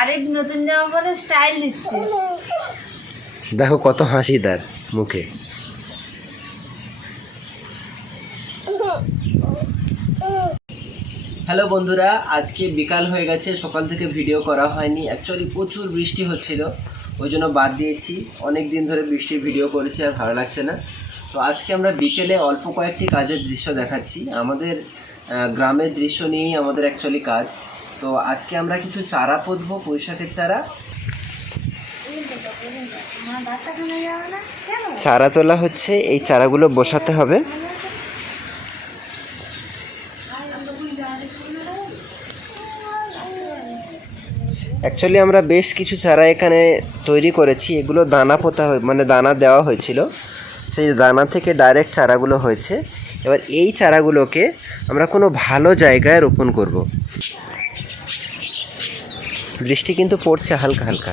আরেক নতুন জামা পরে স্টাইল দিচ্ছে। দেখো কত হাসি তার মুখে। হ্যালো বন্ধুরা, আজকে বিকাল হয়ে গেছে, সকাল থেকে ভিডিও করা হয়নি। অ্যাকচুয়ালি প্রচুর বৃষ্টি হচ্ছিল, ওই জন্য বাদ দিয়েছি। অনেক দিন ধরে বৃষ্টির ভিডিও করেছি, আর ভালো লাগছে না। তো আজকে আমরা বিকেলে অল্প কয়েকটি কাজের দৃশ্য দেখাচ্ছি। আমাদের গ্রামের দৃশ্য নিয়েই আমাদের অ্যাকচুয়ালি কাজ। তো আজকে আমরা কিছু চারা পুঁতবো, পুঁই শাকের চারা। চারা তোলা হচ্ছে, এই চারাগুলো বসাতে হবে। অ্যাকচুয়ালি আমরা বেশ কিছু চারা এখানে তৈরি করেছি। এগুলো দানা পোতা মানে দানা দেওয়া হয়েছিল, সেই দানা থেকে ডাইরেক্ট চারাগুলো হয়েছে। এবার এই চারাগুলোকে আমরা কোনো ভালো জায়গায় রোপণ করব। বৃষ্টি কিন্তু পড়ছে হালকা হালকা।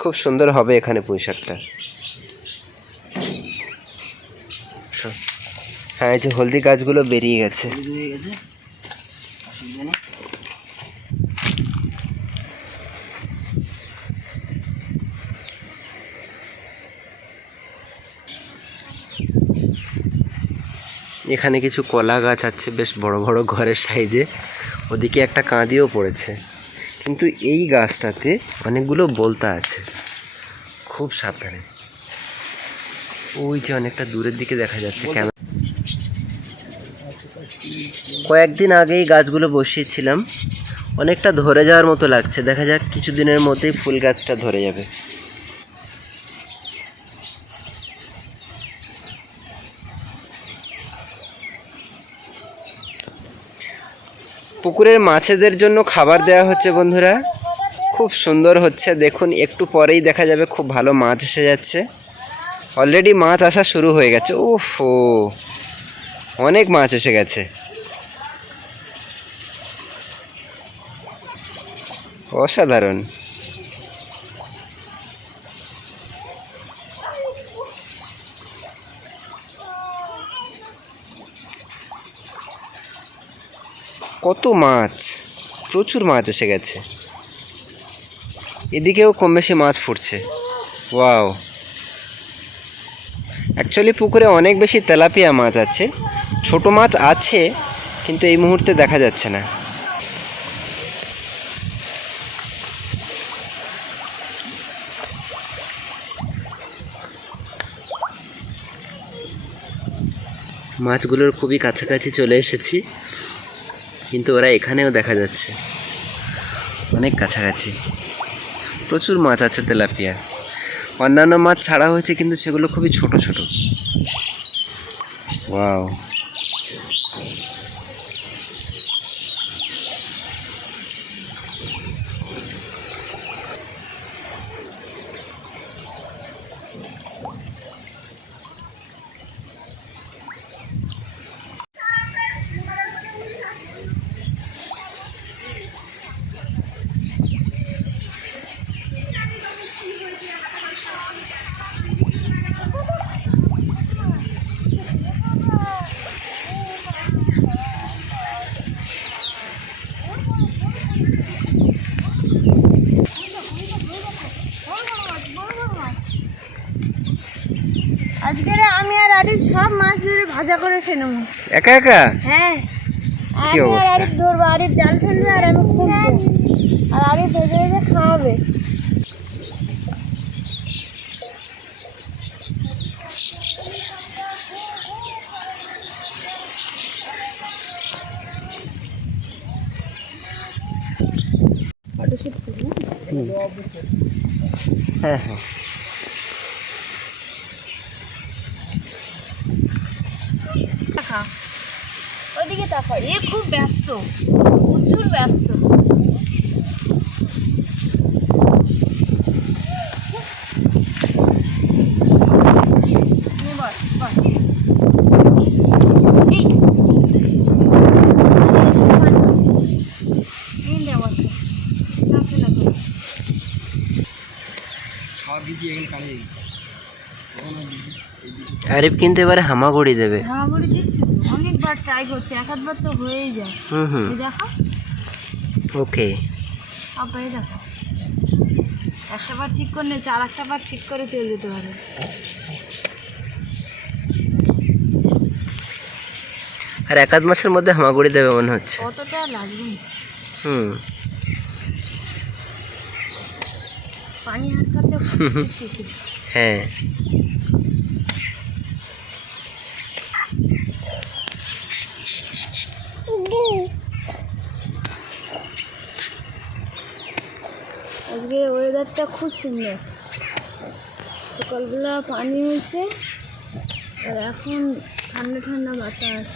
খুব সুন্দর হবে এখানে পুঁই শাকটা। হ্যাঁ, এই যে হলদি গাছগুলো বেরিয়ে গেছে। এখানে কিছু কলা গাছ আছে, বেশ বড় বড় ঘরের সাইজে। ওদিকে একটা কাঁদিও পড়েছে, কিন্তু এই গাছটাতে অনেকগুলো বোলতা আছে, খুব সাবধানে। ওই যে অনেকটা দূরের দিকে দেখা যাচ্ছে। কেন কয়েকদিন আগেই গাছগুলো বসিয়েছিলাম, অনেকটা ধরে যাওয়ার মতো লাগছে। দেখা যাক, কিছুদিনের মধ্যেই ফুল গাছটা ধরে যাবে। পুকুরের মাছেদের জন্য খাবার দেওয়া হচ্ছে বন্ধুরা, খুব সুন্দর হচ্ছে। দেখুন, একটু পরেই দেখা যাবে খুব ভালো মাছ এসে যাচ্ছে। অলরেডি মাছ আসা শুরু হয়ে গেছে। উফ, অনেক মাছ এসে গেছে, অসাধারণ। কত মাছ, প্রচুর মাছ এসে গেছে। এদিকেও কম বেশি মাছ ফুটছে। ওয়াও, অ্যাকচুয়ালি পুকুরে অনেক বেশি তেলাপিয়া মাছ আছে। ছোট মাছ আছে, কিন্তু এই মুহূর্তে দেখা যাচ্ছে না। মাছগুলোর খুবই কাছাকাছি চলে এসেছি, কিন্তু ওরা এখানেও দেখা যাচ্ছে, অনেক কাছাকাছি। প্রচুর মাছ আছে তেলাপিয়া। অন্যান্য মাছ ছাড়া হয়েছে, কিন্তু সেগুলো খুবই ছোট ছোট। ওয়াও, আজকে আমি আর আরিফ সব মাছ ধরে ভাজা করে খেয়ে নেবো। একা একা? হ্যাঁ, কি অবস্থা? আরিফ ধরবো, আরিফ জাল ফেলবে আর আমি খুঁজবো, আর আরিফ ভেজে ভেজে খাওয়াবে। হ্যাঁ হ্যাঁ, ওইদিকে তাকাও, এ খুব ব্যস্ত, প্রচুর ব্যস্ত। আরিফ কিন্তু এবারে হামাগুড়ি দেবে। হামাগুড়ি দিচ্ছে তো, অনেকবার ট্রাই করছে, এক আধবার তো হয়েই যায়। হুম এই দেখো ওকে। আপা এই দেখো, একটা বার ঠিক করে নিয়েছে, আর একটা বার ঠিক করে চলে যেতে পারে। আর এক আধ মাসের মধ্যে হামাগুড়ি দেবে মনে হচ্ছে। কতটা লাগবে, পানি হাঁটকাতে শিশি। হ্যাঁ আজকে ওয়েদারটা খুব সুন্দর, সকালবেলা পানি হয়েছে আর এখন ঠান্ডা ঠান্ডা বাতাস।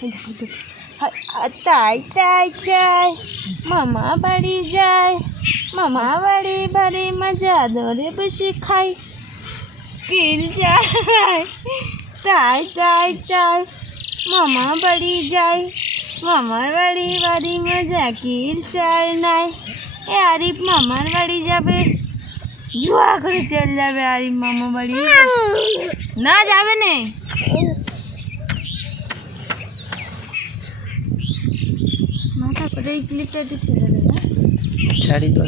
দেখো তাই তাই তাই মামা বাড়ি যায়, মামা বাড়ি বাড়ি মজা ধরে বসে খাই, কিল যায় তাই তাই তাই মামা বাড়ি যায়, মামার বাড়ি বাড়ি মজা কিল চাই নাই। এ আরিফ মামার বাড়ি যাবে, জুয়া করে চলে যাবে আরিফ মামা বাড়ি। না যাবে না, মাথা করে এই ক্লিপটা একটু ছেড়ে দেবে। ছাড়ি তো।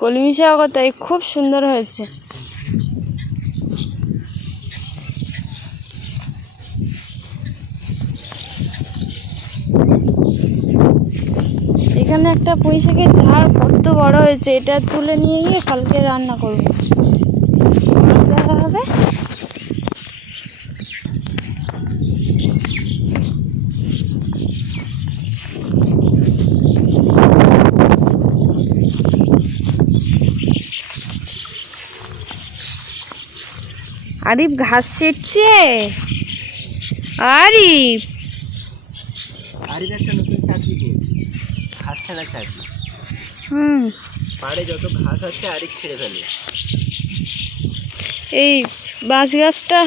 কলমি শাকও তাই খুব সুন্দর হয়েছে। এখানে একটা পুঁই শাকের ঝাড় কত বড় হয়েছে, এটা তুলে নিয়ে গিয়ে কালকে রান্না করবো, মজা হবে। আরিফ ঘাস ছিটছে, আরিফ আরিফ একটা নতুন চাকরি পেয়েছে, ঘাস ছাড়া চাকরি। পাড়ে যত ঘাস আছে আরিফ ছেড়ে ফেলে। এই বাঁশ গাছটা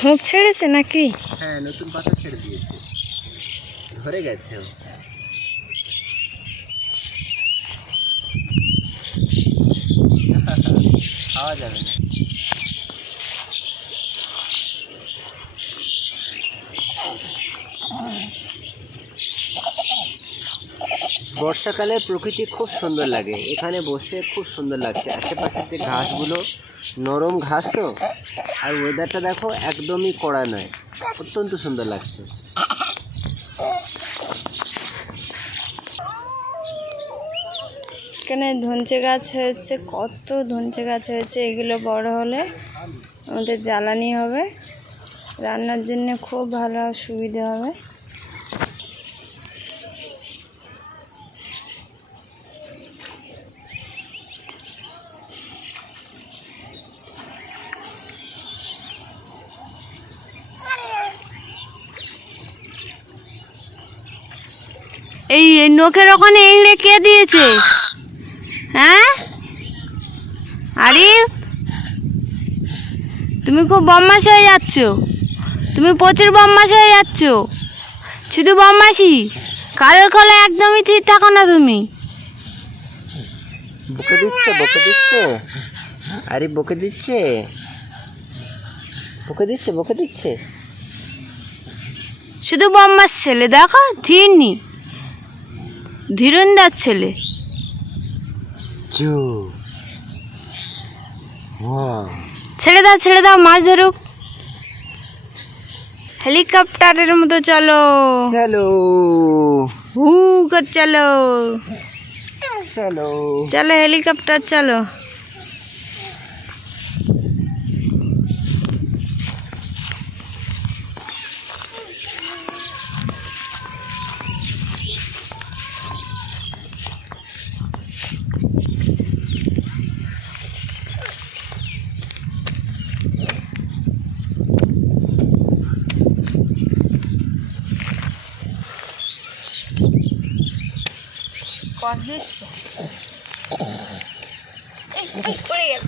হোঁক ছেড়েছে নাকি? হ্যাঁ নতুন পাতা ছেড়ে দিয়েছে, ধরে গেছে ও। খাওয়া যাবে না। বর্ষাকালে প্রকৃতি খুব সুন্দর লাগে, এখানে বসে খুব সুন্দর লাগছে। আশেপাশের যে ঘাসগুলো নরম ঘাস তো, আর ওয়েদারটা দেখো একদমই কড়া নয়, অত্যন্ত সুন্দর লাগছে। এখানে ধনচে গাছ হয়েছে, কত ধনচে গাছ হয়েছে। এগুলো বড় হলে আমাদের জ্বালানি হবে, রান্নার জন্য খুব ভালো সুবিধা হবে। এই নখের ওখানে এঁড়ে কে দিয়েছে? হ্যাঁ আরিফ, তুমি খুব বদমাশ হয়ে যাচ্ছ, তুমি প্রচুর বদমাশ হয়ে যাচ্ছ, শুধু বদমাশি, কারোর খোলা একদমই ঠিক থাকো না তুমি। বকে দিচ্ছে, বকে দিচ্ছে আরিফ, বকে দিচ্ছে, বকে দিচ্ছে, বকে দিচ্ছে। শুধু বম্মার ছেলে দেখো, ধীরন্দার ছেলে। ছেড়ে দাও মাছ ধরুক। হেলিকপ্টারের মতো চলো, চলো হু করে চলো, চলো। চলো হেলিকপ্টার চলো। কষ দিচ্ছে, পড়ে গেল।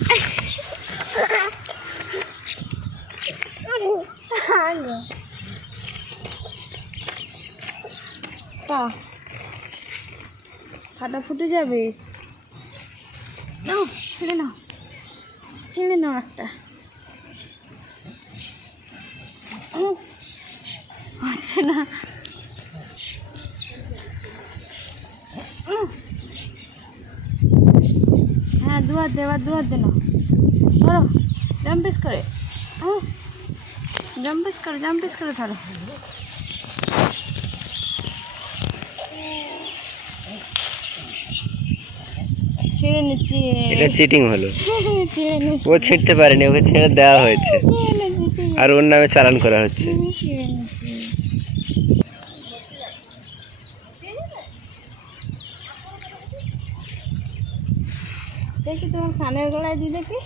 ফাটা ফুটে যাবে। নাও ছেড়ে নাও, ছেড়ে নাও একটা। হচ্ছে না। হ্যাঁ দুয়ার দে, এবার দুয়ার দে না, ধরো জাম্পিস করে, জাম্পিস করে ধরো। ছেড়ে নিচ্ছি। এটা চিটিং হলো। ছেড়ে নিচ্ছি, ও ছিঁড়তে পারেনি, ওকে ছেড়ে দেওয়া হয়েছে আর ওর নামে চালান করা হচ্ছে। দেখি তোমার কানের গলায় দি দেখি।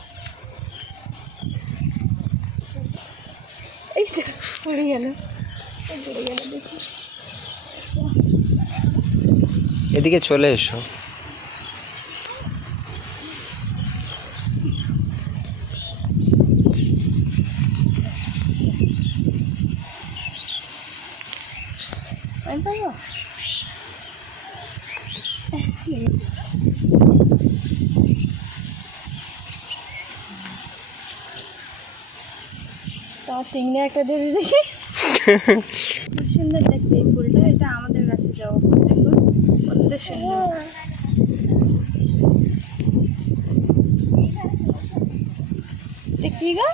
এই তো পড়ে গেল, দেখি। এদিকে চলে এসো। তোমার টিংনে একটা দিয়ে দেখি। খুব সুন্দর দেখতে এই ফুলটা, এটা আমাদের কাছে যাওয়া দেখুন কত সুন্দর। কি গো?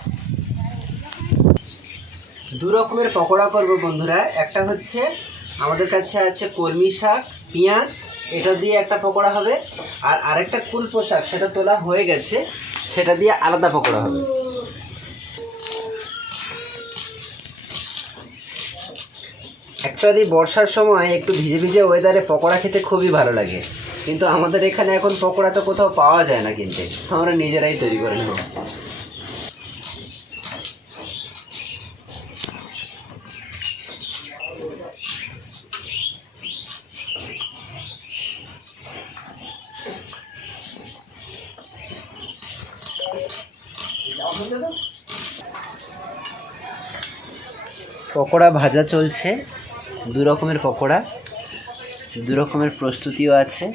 দু রকমের পকোড়া করব বন্ধুরা। একটা হচ্ছে আমাদের কাছে আছে কলমি শাক, পেঁয়াজ, এটা দিয়ে একটা পকোড়া হবে। আর আরেকটা কুলপো শাক, সেটা তোলা হয়ে গেছে, সেটা দিয়ে আলাদা পকোড়া হবে। অ্যাকচুয়ালি বর্ষার সময় একটু ভিজে ভিজে ওয়েদারে পকোড়া খেতে খুবই ভালো লাগে, কিন্তু আমাদের এখানে এখন পকোড়া তো কোথাও পাওয়া যায় না কিনতে, আমরা নিজেরাই তৈরি করে নেব। পকোড়া ভাজা চলছে, দু রকমের পকোড়া, দু রকমের প্রস্তুতিও আছে।